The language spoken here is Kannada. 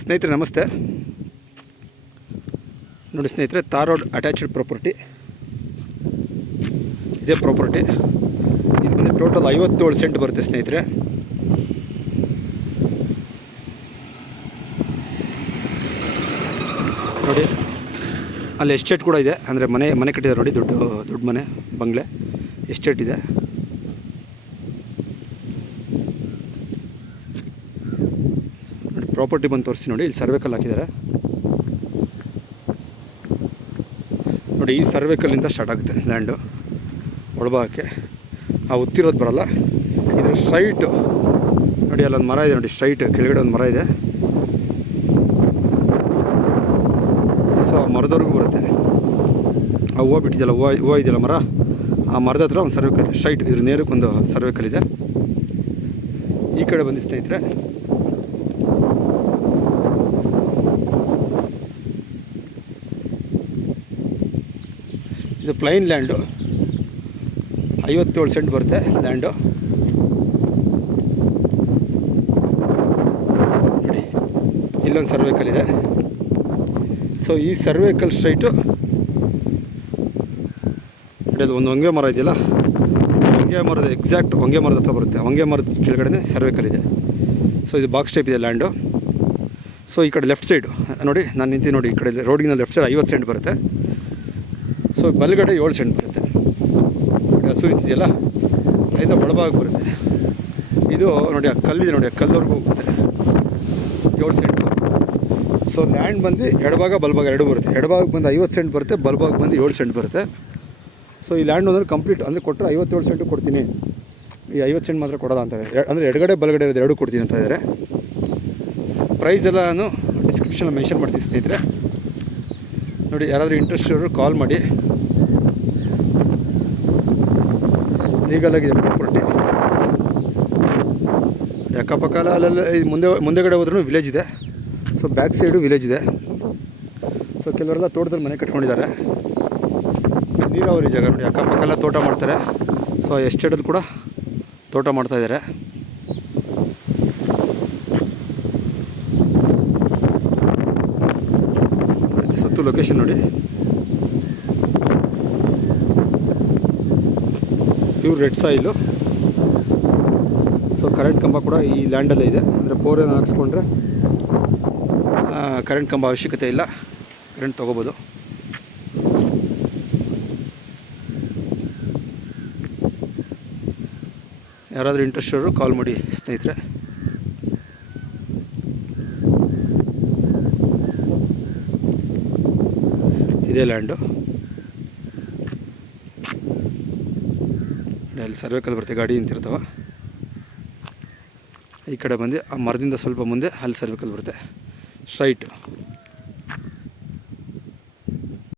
ಸ್ನೇಹಿತರೆ ನಮಸ್ತೆ. ನೋಡಿ ಸ್ನೇಹಿತರೆ, ತಾರ್ ರೋಡ್ ಅಟ್ಯಾಚ್ಡ್ ಪ್ರಾಪರ್ಟಿ ಇದೇ ಪ್ರಾಪರ್ಟಿ. ಇದು ಬಂದು ಟೋಟಲ್ 57 ಸೆಂಟ್ ಬರುತ್ತೆ ಸ್ನೇಹಿತರೆ. ನೋಡಿ ಅಲ್ಲಿ ಎಸ್ಟೇಟ್ ಕೂಡ ಇದೆ, ಅಂದರೆ ಮನೆ ಕಟ್ಟಿದ್ದಾರೆ ನೋಡಿ, ದೊಡ್ಡ ಮನೆ ಬಂಗ್ಲೆ ಎಸ್ಟೇಟ್ ಇದೆ. ನೋಡಿ ಪ್ರಾಪರ್ಟಿ ಬಂದು ತೋರಿಸಿ. ನೋಡಿ ಇಲ್ಲಿ ಸರ್ವೆ ಕಲ್ಲು ಹಾಕಿದ್ದಾರೆ ನೋಡಿ. ಈ ಸರ್ವೆ ಕಲ್ಲಿಂದ ಸ್ಟಾರ್ಟ್ ಆಗುತ್ತೆ ಲ್ಯಾಂಡು ಒಳಭಾಗಕ್ಕೆ. ಆ ಉತ್ತಿರೋದು ಬರೋಲ್ಲ, ಇದ್ರ ಸ್ಟ್ರೈಟು ನೋಡಿ. ಅಲ್ಲೊಂದು ಮರ ಇದೆ ನೋಡಿ, ಸ್ಟ್ರೈಟ್ ಕೆಳಗಡೆ ಒಂದು ಮರ ಇದೆ. ಸೊ ಆ ಮರದವರೆಗೂ ಬರುತ್ತೆ. ಆ ಹೂವು ಬಿಟ್ಟಿದೆಯಲ್ಲ, ಹೂವು ಇದೆಯಲ್ಲ ಮರ, ಆ ಮರದ ಹತ್ರ ಒಂದು ಸರ್ವೆ ಕಲ್ಲಿದೆ ಸ್ಟ್ರೈಟ್. ಇದ್ರ ನೇರಕ್ಕೊಂದು ಸರ್ವೆ ಕಲ್ಲಿದೆ. ಈ ಕಡೆ ಬಂದು ಸ್ನೇಹಿತರೆ, ಇದು ಪ್ಲೈನ್ ಲ್ಯಾಂಡು. 57 ಸೆಂಟ್ ಬರುತ್ತೆ ಲ್ಯಾಂಡು. ನೋಡಿ ಇಲ್ಲೊಂದು ಸರ್ವೆ ಕಲ್ಲಿದೆ. ಸೊ ಈ ಸರ್ವೆ ಕಲ್ ಸ್ಟ್ರೈಟು ನೋಡಿ, ಅದು ಒಂದು ಹೊಂಗೆ ಮರ ಇದೆಯಲ್ಲ, ಹೊಂಗೆ ಮರದ ಎಕ್ಸಾಕ್ಟ್ ಹೊಂಗೆ ಮರದ ಹತ್ರ ಬರುತ್ತೆ. ಹೊಂಗೆ ಮರದ ಕೆಳಗಡೆ ಸರ್ವೆ ಕಲ್ಲಿದೆ. ಸೊ ಇದು ಬಾಕ್ಸ್ ಟೈಪ್ ಇದೆ ಲ್ಯಾಂಡು. ಸೊ ಈ ಕಡೆ ಲೆಫ್ಟ್ ಸೈಡು ನೋಡಿ, ನಾನು ನಿಂತೀನಿ ನೋಡಿ, ಈ ಕಡೆ ರೋಡಿನ ಲೆಫ್ಟ್ ಸೈಡ್ 50 ಸೆಂಟ್ ಬರುತ್ತೆ. ಸೊ ಬಲಗಡೆ 7 ಸೆಂಟ್ ಬರುತ್ತೆ. ಹಸು ನಿಂತಿದೆಯಲ್ಲ, ಅಲ್ಲಿಂದ ಒಳಭಾಗ ಬರುತ್ತೆ. ಇದು ನೋಡಿ, ಆ ಕಲ್ಲಿದೆ ನೋಡಿ, ಆ ಕಲ್ಲವರೆಗೂ ಹೋಗುತ್ತೆ 7 ಸೆಂಟು. ಸೊ ಲ್ಯಾಂಡ್ ಬಂದು ಎಡಭಾಗ ಬಲಭಾಗ ಎರಡು ಬರುತ್ತೆ. ಎಡಭಾಗಕ್ಕೆ ಬಂದು 50 ಸೆಂಟ್ ಬರುತ್ತೆ, ಬಲಭಾಗಕ್ಕೆ ಬಂದು 7 ಸೆಂಟ್ ಬರುತ್ತೆ. ಸೊ ಈ ಲ್ಯಾಂಡ್ ಅಂದರೆ ಕಂಪ್ಲೀಟ್, ಅಂದರೆ ಕೊಟ್ಟರೆ 57 ಸೆಂಟು ಕೊಡ್ತೀನಿ, ಈ 50 ಸೆಂಟ್ ಮಾತ್ರ ಕೊಡೋಲ್ಲ ಅಂತಾರೆ. ಅಂದರೆ ಎಡಗಡೆ ಬಲಗಡೆ ಇರೋದು ಎರಡು ಕೊಡ್ತೀನಿ ಅಂತ ಇದ್ದಾರೆ. ಪ್ರೈಸ್ ಎಲ್ಲ ನಾನು ಡಿಸ್ಕ್ರಿಪ್ಷನಲ್ಲಿ ಮೆನ್ಷನ್ ಮಾಡ್ತೀನಿ ಸ್ನೇಹಿತರೆ. ನೋಡಿ, ಯಾರಾದರೂ ಇಂಟ್ರೆಸ್ಟ್ ಇರೋರು ಕಾಲ್ ಮಾಡಿ. ಲೀಗಲ್ ಆಗಿದೆ ಪ್ರಾಪರ್ಟಿ. ಅಕ್ಕಪಕ್ಕ ಅಲ್ಲೆಲ್ಲ ಮುಂದೆಗಡೆ ಹೋದ್ರೂ ವಿಲೇಜ್ ಇದೆ. ಸೊ ಬ್ಯಾಕ್ ಸೈಡು ವಿಲೇಜ್ ಇದೆ. ಸೊ ಕೆಲವರೆಲ್ಲ ತೋಟದಲ್ಲಿ ಮನೆ ಕಟ್ಕೊಂಡಿದ್ದಾರೆ. ನೀರಾವರಿ ಜಾಗ ನೋಡಿ, ಅಕ್ಕಪಕ್ಕ ಎಲ್ಲ ತೋಟ ಮಾಡ್ತಾರೆ. ಸೊ ಎಸ್ಟೇಟಲ್ಲಿ ಕೂಡ ತೋಟ ಮಾಡ್ತಾಯಿದ್ದಾರೆ. ಸುತ್ತು ಲೊಕೇಶನ್ ನೋಡಿ, pure red soil. So current ಕಂಬ ಕೂಡ ಈ ಲ್ಯಾಂಡಲ್ಲೇ ಇದೆ. ಅಂದರೆ ಪೋರೇನು ಹಾಕ್ಸ್ಕೊಂಡ್ರೆ ಕರೆಂಟ್ ಕಂಬ ಅವಶ್ಯಕತೆ ಇಲ್ಲ, ಕರೆಂಟ್ ತೊಗೋಬೋದು. ಯಾರಾದರೂ ಇಂಟ್ರೆಸ್ಟ್ ಇರೋರು ಕಾಲ್ ಮಾಡಿ ಸ್ನೇಹಿತರೆ. ಇದೇ ಲ್ಯಾಂಡು. ಅಲ್ಲಿ ಸರ್ವೆ ಕಲ್ಲು ಬರುತ್ತೆ, ಗಾಡಿ ನಿಂತಿರ್ತಾವೆ. ಈ ಕಡೆ ಬಂದು ಆ ಮರದಿಂದ ಸ್ವಲ್ಪ ಮುಂದೆ ಅಲ್ಲಿ ಸರ್ವೆ ಕಲ್ಲು ಬರುತ್ತೆ ಸ್ಟ್ರೈಟು.